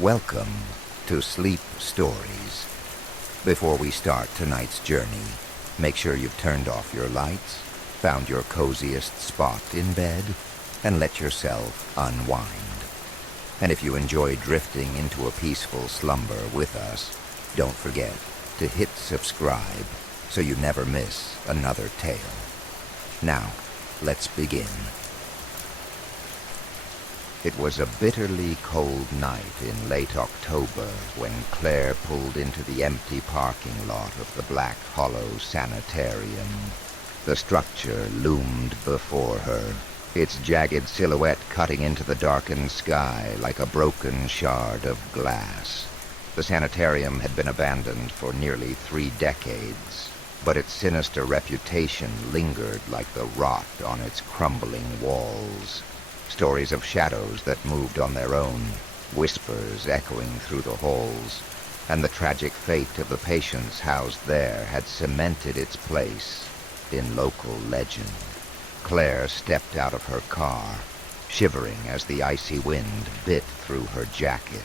Welcome to Sleep Stories. Before we start tonight's journey, make sure you've turned off your lights, found your coziest spot in bed, and let yourself unwind. And if you enjoy drifting into a peaceful slumber with us, don't forget to hit subscribe so you never miss another tale. Now, let's begin. It was a bitterly cold night in late October when Claire pulled into the empty parking lot of the Black Hollow Sanitarium. The structure loomed before her, its jagged silhouette cutting into the darkened sky like a broken shard of glass. The sanitarium had been abandoned for nearly 3 decades, but its sinister reputation lingered like the rot on its crumbling walls. Stories of shadows that moved on their own, whispers echoing through the halls, and the tragic fate of the patients housed there had cemented its place in local legend. Claire stepped out of her car, shivering as the icy wind bit through her jacket.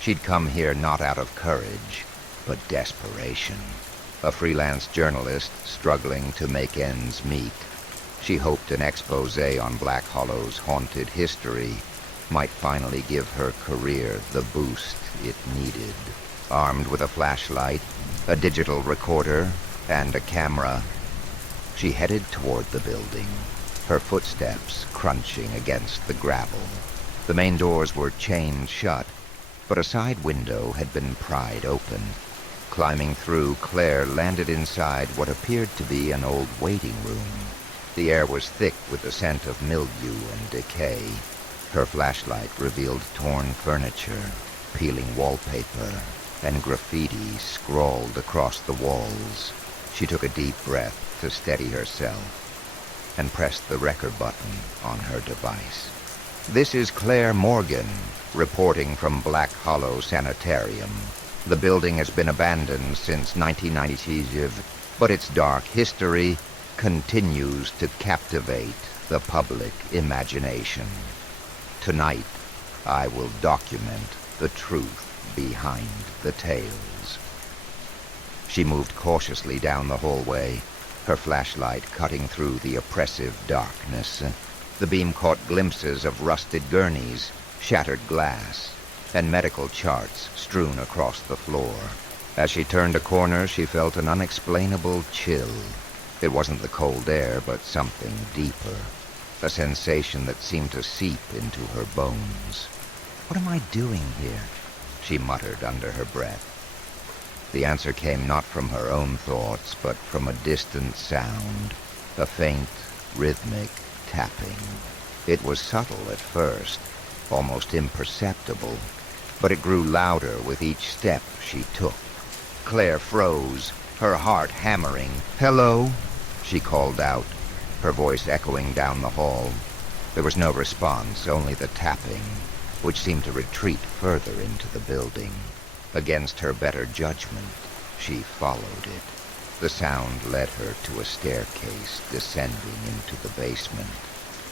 She'd come here not out of courage, but desperation. A freelance journalist struggling to make ends meet, she hoped an expose on Black Hollow's haunted history might finally give her career the boost it needed. Armed with a flashlight, a digital recorder, and a camera, she headed toward the building, her footsteps crunching against the gravel. The main doors were chained shut, but a side window had been pried open. Climbing through, Claire landed inside what appeared to be an old waiting room. The air was thick with the scent of mildew and decay. Her flashlight revealed torn furniture, peeling wallpaper, and graffiti scrawled across the walls. She took a deep breath to steady herself and pressed the record button on her device. This is Claire Morgan, reporting from Black Hollow Sanitarium. The building has been abandoned since 1996, but its dark history continues to captivate the public imagination. Tonight, I will document the truth behind the tales. She moved cautiously down the hallway, her flashlight cutting through the oppressive darkness. The beam caught glimpses of rusted gurneys, shattered glass, and medical charts strewn across the floor. As she turned a corner, she felt an unexplainable chill. It wasn't the cold air, but something deeper, a sensation that seemed to seep into her bones. "What am I doing here?" she muttered under her breath. The answer came not from her own thoughts, but from a distant sound, a faint, rhythmic tapping. It was subtle at first, almost imperceptible, but it grew louder with each step she took. Claire froze, her heart hammering. "Hello?" she called out, her voice echoing down the hall. There was no response, only the tapping, which seemed to retreat further into the building. Against her better judgment, she followed it. The sound led her to a staircase descending into the basement.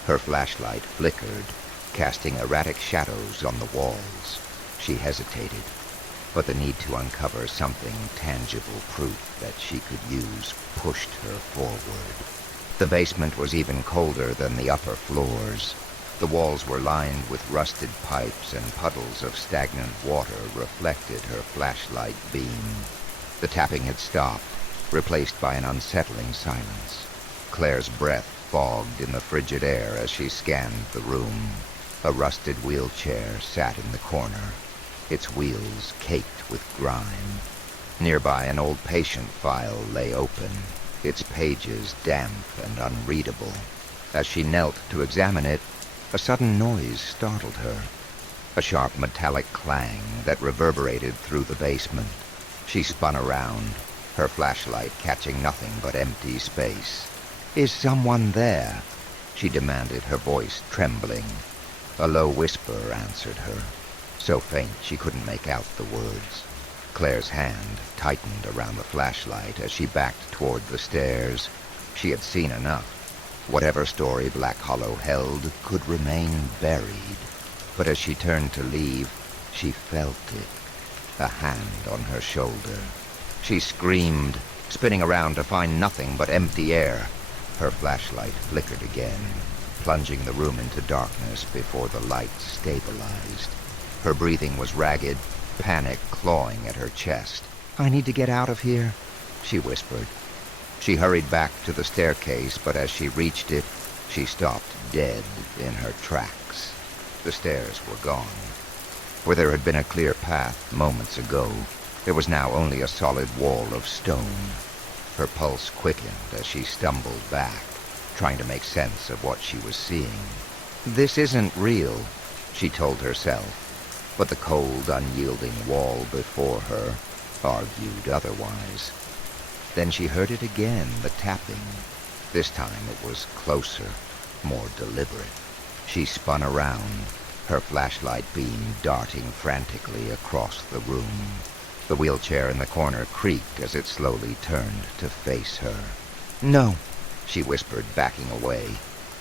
Her flashlight flickered, casting erratic shadows on the walls. She hesitated, but the need to uncover something tangible, proof that she could use, pushed her forward. The basement was even colder than the upper floors. The walls were lined with rusted pipes, and puddles of stagnant water reflected her flashlight beam. The tapping had stopped, replaced by an unsettling silence. Claire's breath fogged in the frigid air as she scanned the room. A rusted wheelchair sat in the corner, its wheels caked with grime. Nearby, an old patient file lay open, its pages damp and unreadable. As she knelt to examine it, a sudden noise startled her, a sharp metallic clang that reverberated through the basement. She spun around, her flashlight catching nothing but empty space. "Is someone there?" she demanded, her voice trembling. A low whisper answered her, so faint she couldn't make out the words. Claire's hand tightened around the flashlight as she backed toward the stairs. She had seen enough. Whatever story Black Hollow held could remain buried. But as she turned to leave, She felt it, a hand on her shoulder. She screamed, spinning around to find nothing but empty air. Her flashlight flickered again, plunging the room into darkness before the light stabilized. Her breathing was ragged, panic clawing at her chest. "I need to get out of here," she whispered. She hurried back to the staircase, but as she reached it, she stopped dead in her tracks. The stairs were gone. Where there had been a clear path moments ago, there was now only a solid wall of stone. Her pulse quickened as she stumbled back, trying to make sense of what she was seeing. "This isn't real," she told herself, but the cold, unyielding wall before her argued otherwise. Then she heard it again, the tapping. This time it was closer, more deliberate. She spun around, her flashlight beam darting frantically across the room. The wheelchair in the corner creaked as it slowly turned to face her. "No," she whispered, backing away.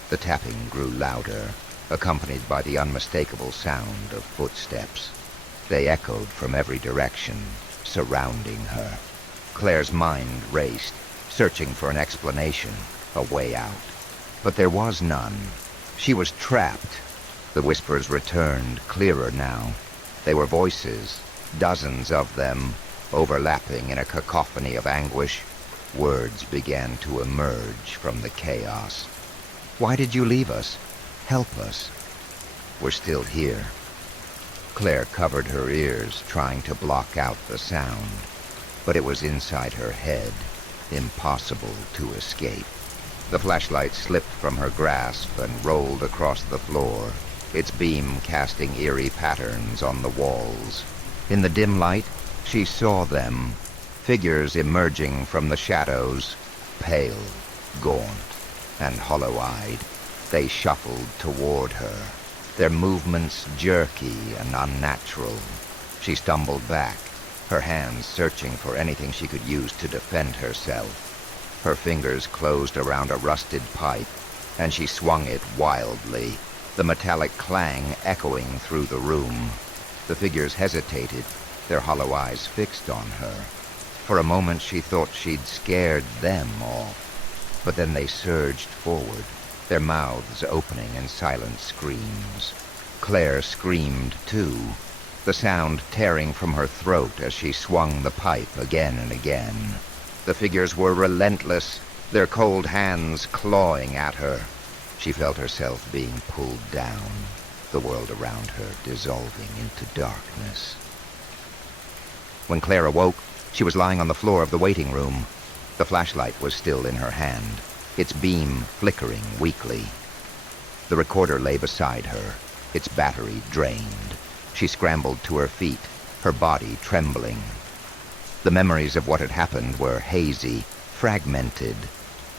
The tapping grew louder, accompanied by the unmistakable sound of footsteps. They echoed from every direction, surrounding her. Claire's mind raced, searching for an explanation, a way out. But there was none. She was trapped. The whispers returned, clearer now. They were voices, dozens of them, overlapping in a cacophony of anguish. Words began to emerge from the chaos. "Why did you leave us? Help us. We're still here." Claire covered her ears, trying to block out the sound. But it was inside her head, impossible to escape. The flashlight slipped from her grasp and rolled across the floor, its beam casting eerie patterns on the walls. In the dim light, she saw them, figures emerging from the shadows, pale, gaunt, and hollow-eyed. They shuffled toward her, their movements jerky and unnatural. She stumbled back, her hands searching for anything she could use to defend herself. Her fingers closed around a rusted pipe, and she swung it wildly, the metallic clang echoing through the room. The figures hesitated, their hollow eyes fixed on her. For a moment she thought she'd scared them off, but then they surged forward, their mouths opening in silent screams. Claire screamed too, the sound tearing from her throat as she swung the pipe again and again. The figures were relentless, their cold hands clawing at her. She felt herself being pulled down, the world around her dissolving into darkness. When Claire awoke, she was lying on the floor of the waiting room. The flashlight was still in her hand, its beam flickering weakly. The recorder lay beside her, its battery drained. She scrambled to her feet, her body trembling. The memories of what had happened were hazy, fragmented,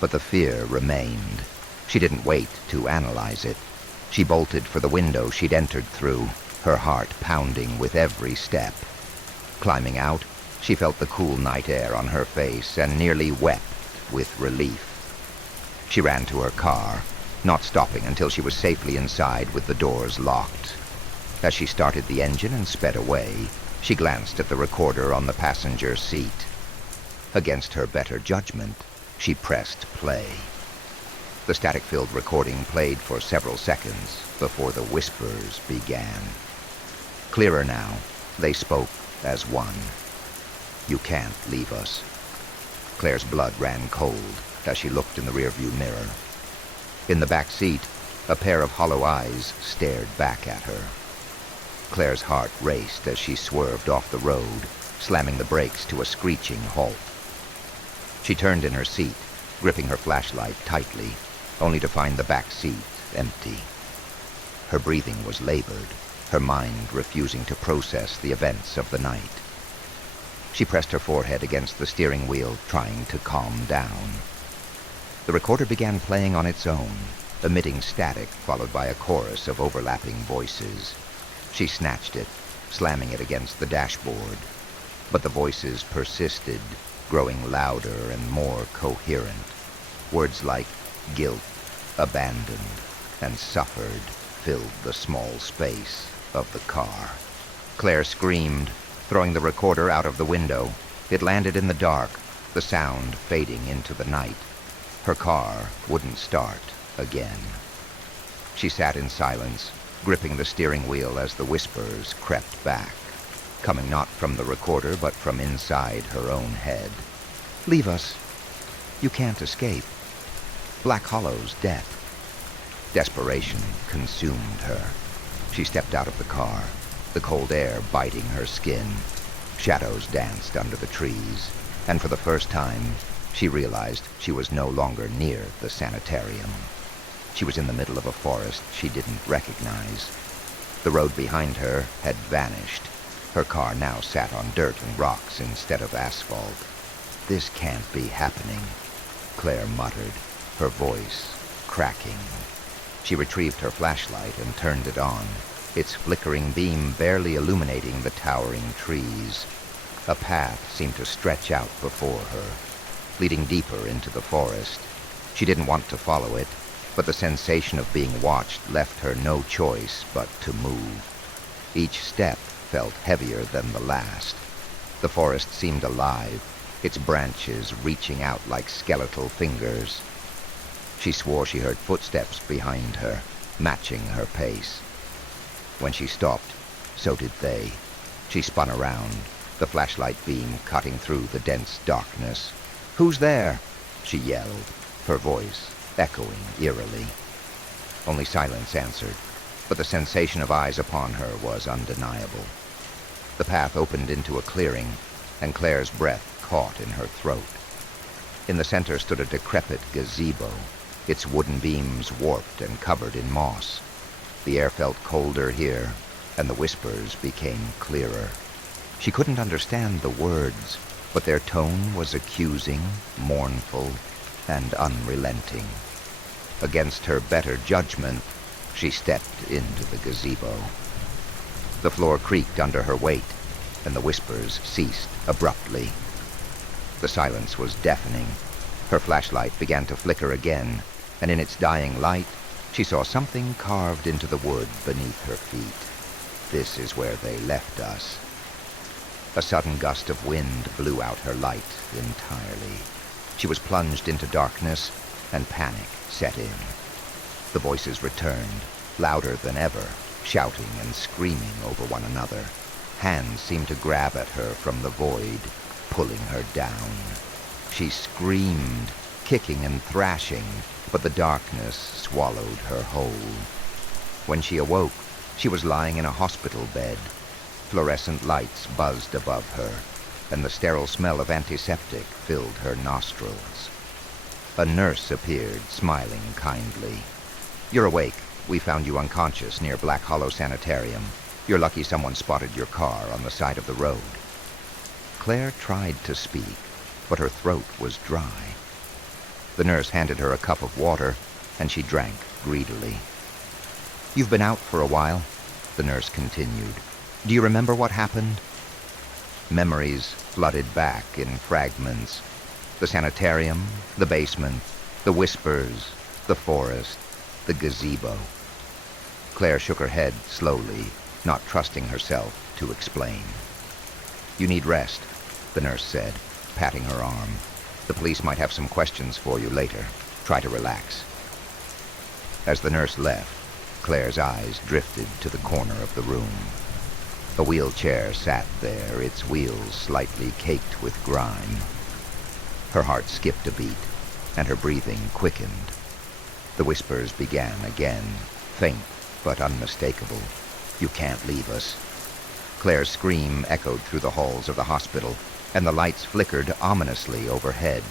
but the fear remained. She didn't wait to analyze it. She bolted for the window she'd entered through, her heart pounding with every step. Climbing out, she felt the cool night air on her face and nearly wept with relief. She ran to her car, not stopping until she was safely inside with the doors locked. As she started the engine and sped away, she glanced at the recorder on the passenger seat. Against her better judgment, she pressed play. The static-filled recording played for several seconds before the whispers began. Clearer now, they spoke as one. "You can't leave us." Claire's blood ran cold as she looked in the rearview mirror. In the back seat, a pair of hollow eyes stared back at her. Claire's heart raced as she swerved off the road, slamming the brakes to a screeching halt. She turned in her seat, gripping her flashlight tightly, only to find the back seat empty. Her breathing was labored, her mind refusing to process the events of the night. She pressed her forehead against the steering wheel, trying to calm down. The recorder began playing on its own, emitting static followed by a chorus of overlapping voices. She snatched it, slamming it against the dashboard. But the voices persisted, growing louder and more coherent. Words like guilt, abandoned, and suffered filled the small space of the car. Claire screamed, throwing the recorder out of the window. It landed in the dark, the sound fading into the night. Her car wouldn't start again. She sat in silence, gripping the steering wheel as the whispers crept back, coming not from the recorder but from inside her own head. "Leave us. You can't escape. Black Hollow's death." Desperation consumed her. She stepped out of the car, the cold air biting her skin. Shadows danced under the trees, and for the first time, she realized she was no longer near the sanitarium. She was in the middle of a forest she didn't recognize. The road behind her had vanished. Her car now sat on dirt and rocks instead of asphalt. "This can't be happening," Claire muttered, her voice cracking. She retrieved her flashlight and turned it on, its flickering beam barely illuminating the towering trees. A path seemed to stretch out before her, leading deeper into the forest. She didn't want to follow it, but the sensation of being watched left her no choice but to move. Each step felt heavier than the last. The forest seemed alive, its branches reaching out like skeletal fingers. She swore she heard footsteps behind her, matching her pace. When she stopped, so did they. She spun around, the flashlight beam cutting through the dense darkness. "Who's there?" she yelled, her voice echoing eerily. Only silence answered, but the sensation of eyes upon her was undeniable. The path opened into a clearing, and Claire's breath caught in her throat. In the center stood a decrepit gazebo, its wooden beams warped and covered in moss. The air felt colder here, and the whispers became clearer. She couldn't understand the words, but their tone was accusing, mournful, and unrelenting. Against her better judgment, she stepped into the gazebo. The floor creaked under her weight, and the whispers ceased abruptly. The silence was deafening. Her flashlight began to flicker again, and in its dying light, she saw something carved into the wood beneath her feet. "This is where they left us." A sudden gust of wind blew out her light entirely. She was plunged into darkness, and panic set in. The voices returned, louder than ever, shouting and screaming over one another. Hands seemed to grab at her from the void, pulling her down. She screamed, kicking and thrashing, but the darkness swallowed her whole. When she awoke, she was lying in a hospital bed. Fluorescent lights buzzed above her, and the sterile smell of antiseptic filled her nostrils. A nurse appeared, smiling kindly. "You're awake. We found you unconscious near Black Hollow Sanitarium. You're lucky someone spotted your car on the side of the road." Claire tried to speak, but her throat was dry. The nurse handed her a cup of water, and she drank greedily. "You've been out for a while," the nurse continued. "Do you remember what happened?" Memories flooded back in fragments. The sanitarium, the basement, the whispers, the forest, the gazebo. Claire shook her head slowly, not trusting herself to explain. "You need rest," the nurse said, patting her arm. "The police might have some questions for you later. Try to relax." As the nurse left, Claire's eyes drifted to the corner of the room. A wheelchair sat there, its wheels slightly caked with grime. Her heart skipped a beat, and her breathing quickened. The whispers began again, faint but unmistakable. "You can't leave us." Claire's scream echoed through the halls of the hospital, and the lights flickered ominously overhead.